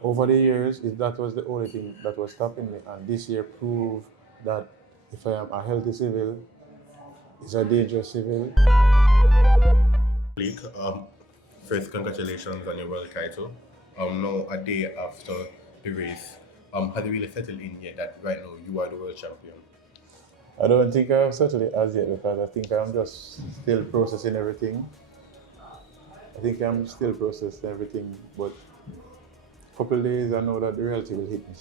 Over the years, that was the only thing that was stopping me, and this year proved that if I am a healthy civil, it's a dangerous civil. League. First, congratulations on your world title. Now, a day after the race, has it really settled in yet that right now you are the world champion? I don't think I have settled it as yet because I think I'm just still processing everything. I think I'm still processing everything, but a couple days I know that the reality will hit me.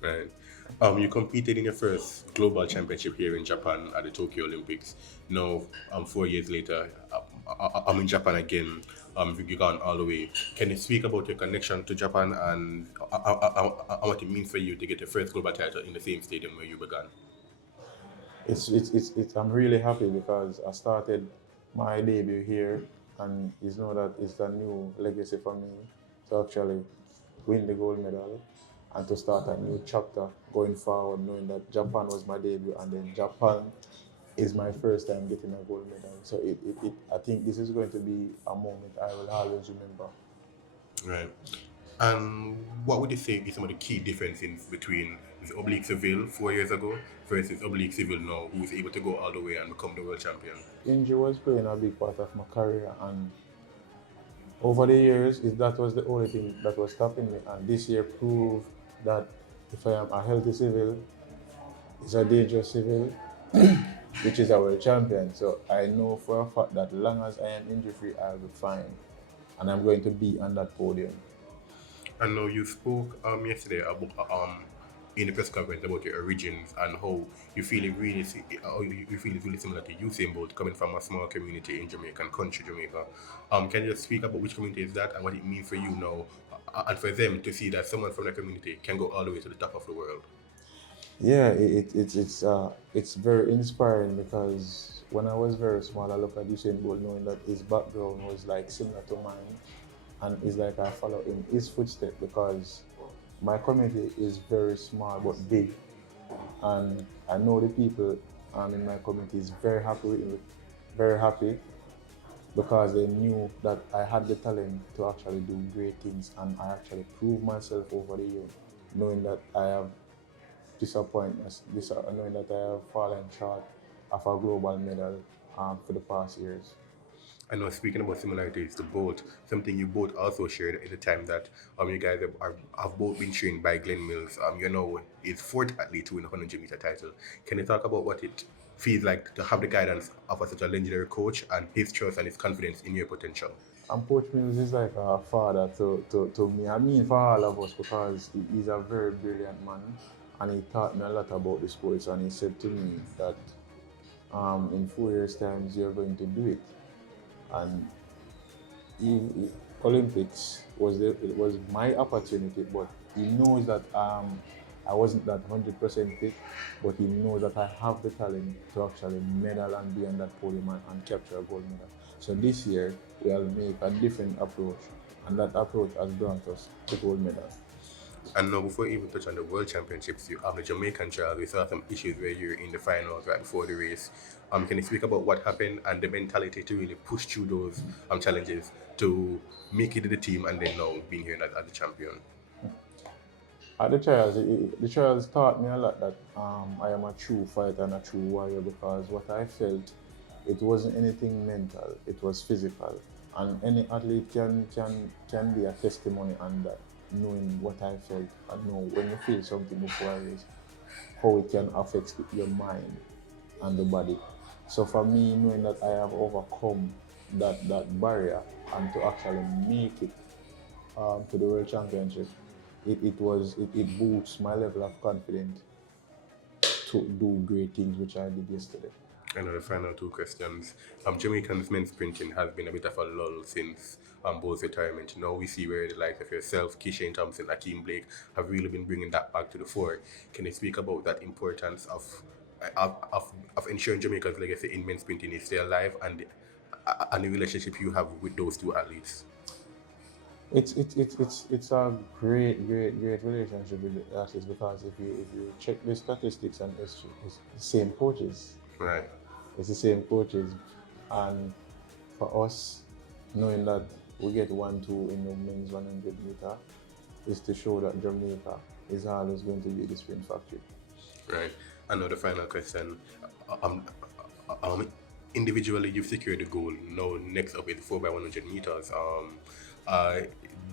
Right. You competed in your first global championship here in Japan at the Tokyo Olympics. Now, 4 years later, I'm in Japan again. You've gone all the way. Can you speak about your connection to Japan and what it means for you to get your first global title in the same stadium where you began? I'm really happy because I started my debut here, and you know that it's a new legacy for me to actually win the gold medal and to start a new chapter going forward, knowing that Japan was my debut and then Japan is my first time getting a gold medal. So I think this is going to be a moment I will always remember. Right. And what would you say is some of the key differences between the Oblique Seville 4 years ago versus Oblique Seville now, who is able to go all the way and become the world champion? Injury was playing a big part of my career, and over the years, that was the only thing that was stopping me. And this year proved that if I am a healthy civil, it's a dangerous civil, which is our champion. So I know for a fact that long as I am injury free, I'll be fine. And I'm going to be on that podium. I know you spoke yesterday about in the press conference about your origins and how you feel it really how you feel it's really similar to Usain Bolt coming from a small community in Jamaican country, Jamaica. Can you just speak about which community is that and what it means for you now and for them to see that someone from the community can go all the way to the top of the world? Yeah, it's very inspiring because when I was very small, I looked at Usain Bolt knowing that his background was like similar to mine, and it's like I follow in his footsteps because my community is very small but big, and I know the people in my community is very happy with me, very happy because they knew that I had the talent to actually do great things, and I actually proved myself over the year, knowing that I have disappointments, knowing that I have fallen short of a global medal for the past years. I know, speaking about similarities to both, something you both also shared at the time that you guys have both been trained by Glen Mills. Is fourth athlete to win a 100-meter title. Can you talk about what it feels like to have the guidance of such a legendary coach and his trust and his confidence in your potential? And Coach Mills is like a father to me. I mean, for all of us, because he's a very brilliant man, and he taught me a lot about the sports. And he said to me that in 4 years' time, you're going to do it. And Olympics it was my opportunity, but he knows that I wasn't that 100% fit, but he knows that I have the talent to actually medal and be on that podium and capture a gold medal. So this year we'll make a different approach, and that approach has brought us the gold medal. And now, before you even touch on the World Championships, you have the Jamaican trial. We saw some issues where you're in the finals right before the race. Can you speak about what happened and the mentality to really push through those challenges to make it to the team and then now being here as the champion? At the trials, the trials taught me a lot that I am a true fighter and a true warrior because what I felt, it wasn't anything mental, it was physical. And any athlete can be a testimony on that, knowing what I felt and know when you feel something before a race, how it can affect your mind and the body. So for me, knowing that I have overcome that barrier and to actually make it to the World Championship, it boosts my level of confidence to do great things, which I did yesterday. I know the final two questions. Jamaican's men's sprinting has been a bit of a lull since Bowles' retirement. Now we see where the likes of yourself, Kishane, Thompson, Ackeem, Blake have really been bringing that back to the fore. Can you speak about that importance of ensuring Jamaica's legacy in men's sprinting is still alive and the relationship you have with those two athletes? It's a great relationship with the athletes because if you check the statistics and history, it's the same coaches. Right. It's the same coaches, and for us, knowing that we get 1-2 in the men's 100 meter, is to show that Jamaica is always going to be the sprint factory. Right. And now the final question. Um, um, Individually, you've secured the goal. Now, next up is 4x100 meters. Uh,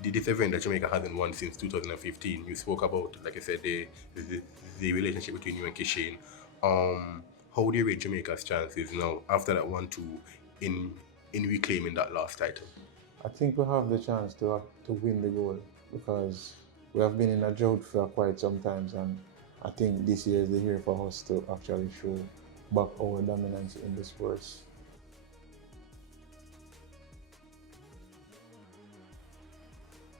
this event that Jamaica hasn't won since 2015. You spoke about, like I said, the, the relationship between you and Kishane. How do you rate Jamaica's chances now after that 1-2 in reclaiming that last title? I think we have the chance to win the goal because we have been in a drought for quite some times, and I think this year is the year for us to actually show back our dominance in the sports.